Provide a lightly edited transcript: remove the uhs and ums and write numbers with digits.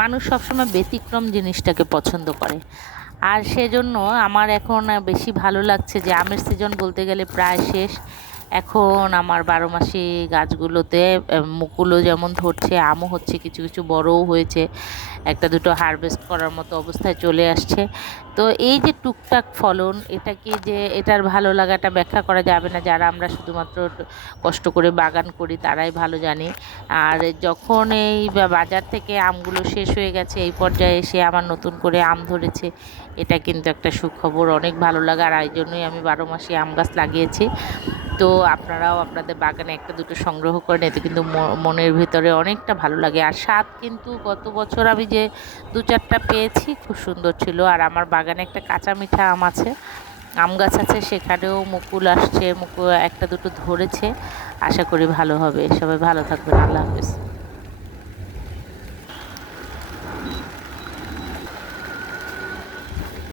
মানুষ সবসময় ব্যতিক্রম জিনিসটাকে পছন্দ করে। আর সেজন্য আমার এখন বেশি ভালো লাগছে যে আমের সিজন বলতে গেলে প্রায় শেষ। এখন আমার 12 মাসি গাছগুলোতে মুকুলও যেমন ধরছে, আমও হচ্ছে, কিছু কিছু বড়ও হয়েছে, একটা দুটো হারভেস্ট করার মতো অবস্থায় চলে আসছে। তো এই যে টুকটাক ফলন, এটা কি যে এটার ভালো লাগাটা ব্যাখ্যা করা যাবে না, যারা আমরা শুধুমাত্র কষ্ট করে বাগান করি তারাই ভালো জানি। আর যখন এই বাজার থেকে আমগুলো শেষ হয়ে গেছে, এই পর্যায়ে এসে আমার নতুন করে আম ধরেছে, এটা কিন্তু একটা সুখবর, অনেক ভালো লাগা। আর এই জন্যই আমি 12 মাসই আম গাছ লাগিয়েছি। তো আপনারাও আপনাদের বাগানে একটা দুটো সংগ্রহ করেন, এতে কিন্তু মনের ভিতরে অনেকটা ভালো লাগে। আর স্বাদ কিন্তু গত বছর আমি যে দু চারটা পেয়েছি খুব সুন্দর ছিল। আর আমার বাগানে একটা কাঁচা মিঠা আম আছে, আম গাছ আছে, সেখানেও মুকুল আসছে, মুকুল একটা দুটো ধরেছে। আশা করি ভালো হবে। সবাই ভালো থাকবেন। আল্লাহ হাফেজ।